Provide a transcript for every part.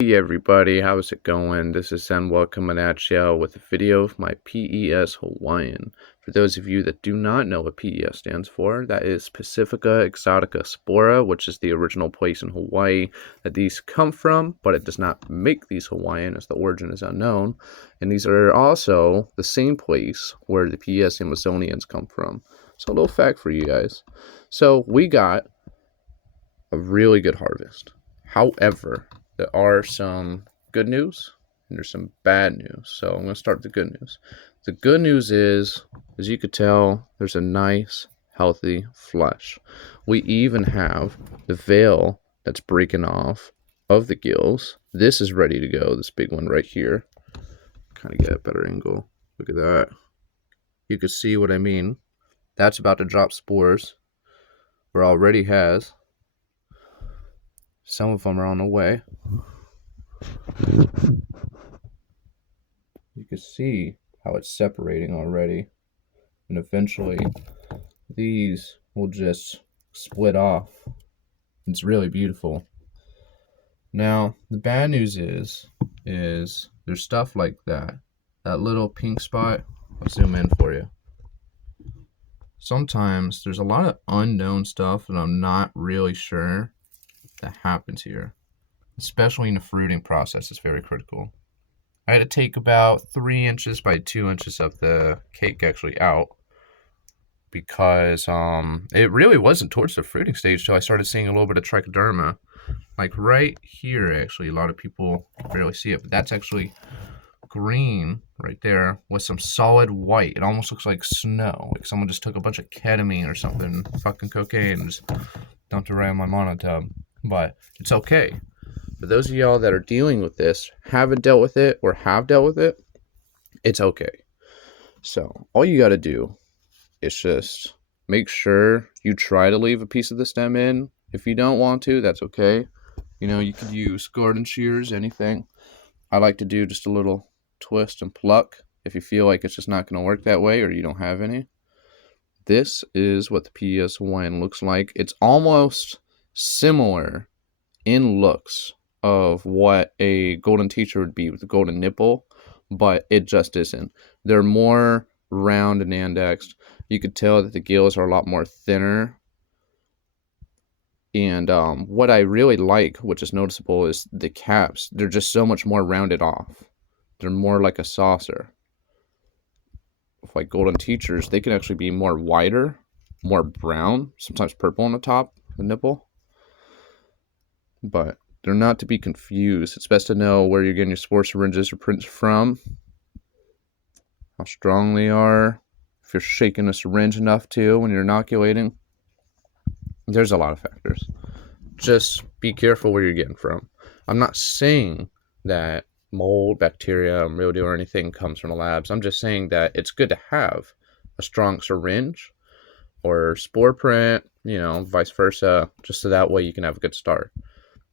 Hey everybody, how's it going? This is Zenwa coming at you with a video of my P.E.S. Hawaiian. For those of you that do not know what P.E.S. stands for, that is Pacifica Exotica Spora, which is the original place in Hawaii that these come from, but it does not make these Hawaiian as the origin is unknown. And these are also the same place where the P.E.S. Amazonians come from. So a little fact for you guys. So we got a really good harvest. However, there are some good news and there's some bad news. So I'm going to start with the good news. The good news is, as you could tell, there's a nice, healthy flesh. We even have the veil that's breaking off of the gills. This is ready to go, this big one right here. Kind of get a better angle. Look at that. You can see what I mean. That's about to drop spores, or already has. Some of them are on the way. You can see how it's separating already. And eventually, these will just split off. It's really beautiful. Now, the bad news is there's stuff like that. That little pink spot, I'll zoom in for you. Sometimes there's a lot of unknown stuff that I'm not really sure that happens here. Especially in the fruiting process, it's very critical. I had to take about 3 inches by 2 inches of the cake actually out because it really wasn't towards the fruiting stage till I started seeing a little bit of trichoderma. Like right here, actually, a lot of people barely see it, but that's actually green right there with some solid white. It almost looks like snow, like someone just took a bunch of ketamine or something, fucking cocaine, and just dumped it right on my monotub. But it's okay. For those of y'all that are dealing with this, haven't dealt with it, or have dealt with it, it's okay. So all you got to do is just make sure you try to leave a piece of the stem in. If you don't want to, that's okay. You know, you could use garden shears, anything. I like to do just a little twist and pluck if you feel like it's just not going to work that way or you don't have any. This is what the P.E.S. Hawaiian looks like. It's almost similar in looks of what a golden teacher would be with a golden nipple, but it just isn't. They're more round and indexed. You could tell that the gills are a lot more thinner. And what I really like, which is noticeable, is the caps. They're just so much more rounded off. They're more like a saucer. Like golden teachers, they can actually be more wider, more brown, sometimes purple on the top, the nipple. But they're not to be confused. It's best to know where you're getting your spore syringes or prints from, how strong they are, if you're shaking a syringe enough to when you're inoculating. There's a lot of factors. Just be careful where you're getting from. I'm not saying that mold, bacteria, mildew, or anything comes from the labs. I'm just saying that it's good to have a strong syringe or spore print, vice versa, just so that way you can have a good start.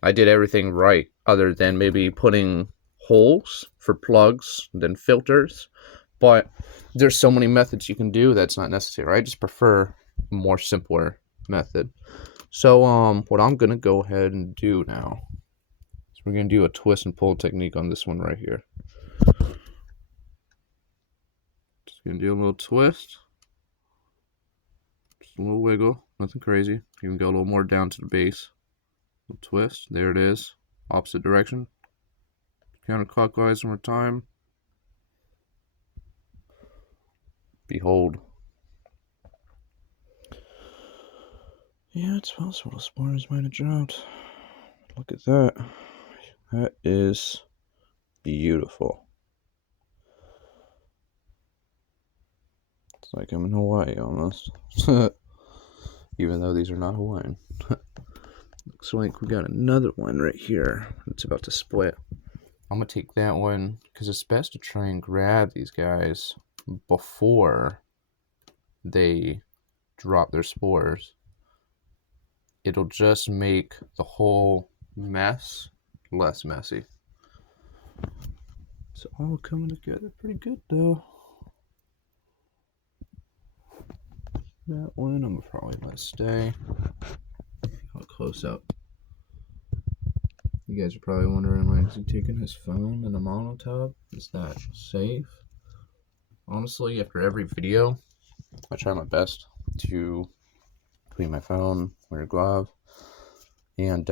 I did everything right other than maybe putting holes for plugs, then filters. But there's so many methods you can do that's not necessary. I just prefer a more simpler method. So what I'm going to go ahead and do now is we're going to do a twist and pull technique on this one right here. Just going to do a little twist. Just a little wiggle. Nothing crazy. You can go a little more down to the base. Twist, there it is, opposite direction, counterclockwise one more time. Behold. Yeah, it's possible the spores might have dropped. Look at that. That is beautiful. It's like I'm in Hawaii almost. Even though these are not Hawaiian. Looks like we got another one right here. It's about to split. I'm going to take that one because it's best to try and grab these guys before they drop their spores. It'll just make the whole mess less messy. It's all coming together pretty good though. That one I'm probably going to stay. I'll close up. You guys are probably wondering, like, is he taking his phone in a monotub? Is that safe? Honestly, after every video, I try my best to clean my phone, wear a glove, and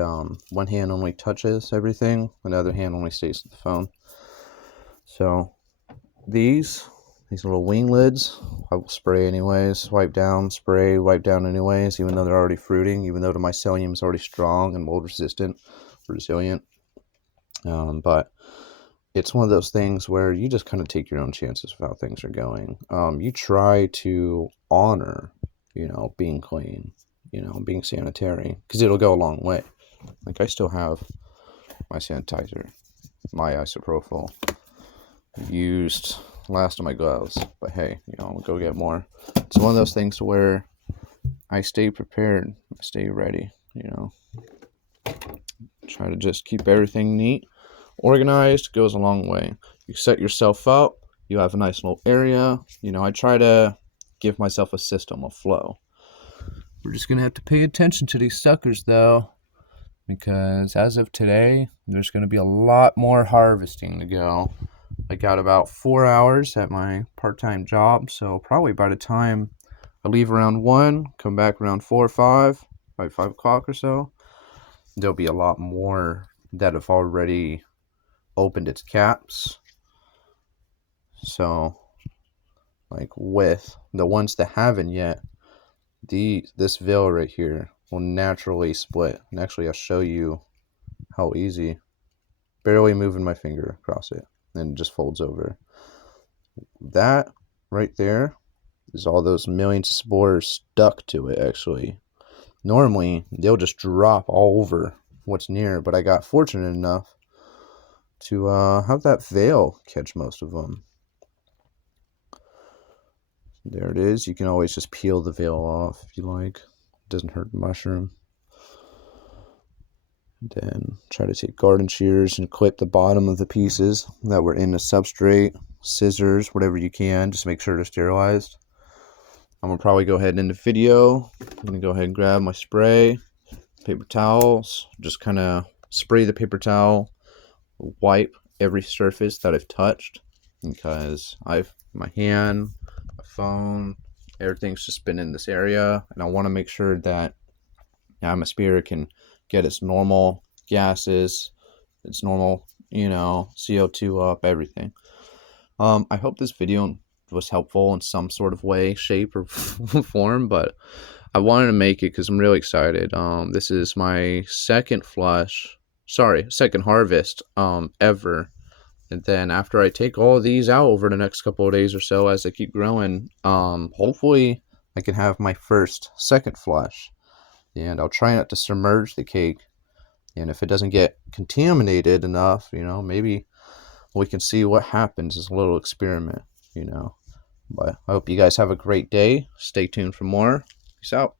one hand only touches everything, and the other hand only stays with the phone. So these little wing lids, I will spray anyways, wipe down, spray, wipe down anyways, even though they're already fruiting, even though the mycelium is already strong and mold resistant, resilient. But it's one of those things where you just kind of take your own chances of how things are going. You try to honor, being clean, being sanitary, because it'll go a long way. Like, I still have my sanitizer, my isopropyl, used last of my gloves, but hey, I'll go get more. It's one of those things where I stay prepared, I stay ready, try to just keep everything neat, organized. Goes a long way. You set yourself up, you have a nice little area. I try to give myself a system, a flow. We're just gonna have to pay attention to these suckers though, because as of today, there's gonna be a lot more harvesting to go. I got about 4 hours at my part-time job, so probably by the time I leave around 1, come back around 4 or 5, by 5 o'clock or so, there'll be a lot more that have already opened its caps. So, like, with the ones that haven't yet, this veil right here will naturally split. And actually, I'll show you how easy. Barely moving my finger across it, and it just folds over. That right there is all those millions of spores stuck to it. Actually, normally they'll just drop all over what's near, but I got fortunate enough to have that veil catch most of them. There it is. You can always just peel the veil off if you like. It doesn't hurt the mushroom. Then try to take garden shears and clip the bottom of the pieces that were in the substrate. Scissors, whatever you can, just make sure they're sterilized. I'm going to probably go ahead and end the video. I'm going to go ahead and grab my spray, paper towels, just kind of spray the paper towel, wipe every surface that I've touched, because my hand, my phone, everything's just been in this area, and I want to make sure that the atmosphere can get its normal gases, its normal, CO2 up, everything. I hope this video was helpful in some sort of way, shape, or form, but I wanted to make it because I'm really excited. This is my second harvest ever. And then after I take all of these out over the next couple of days or so, as they keep growing, hopefully I can have my second flush. And I'll try not to submerge the cake. And if it doesn't get contaminated enough, maybe we can see what happens as a little experiment, But I hope you guys have a great day. Stay tuned for more. Peace out.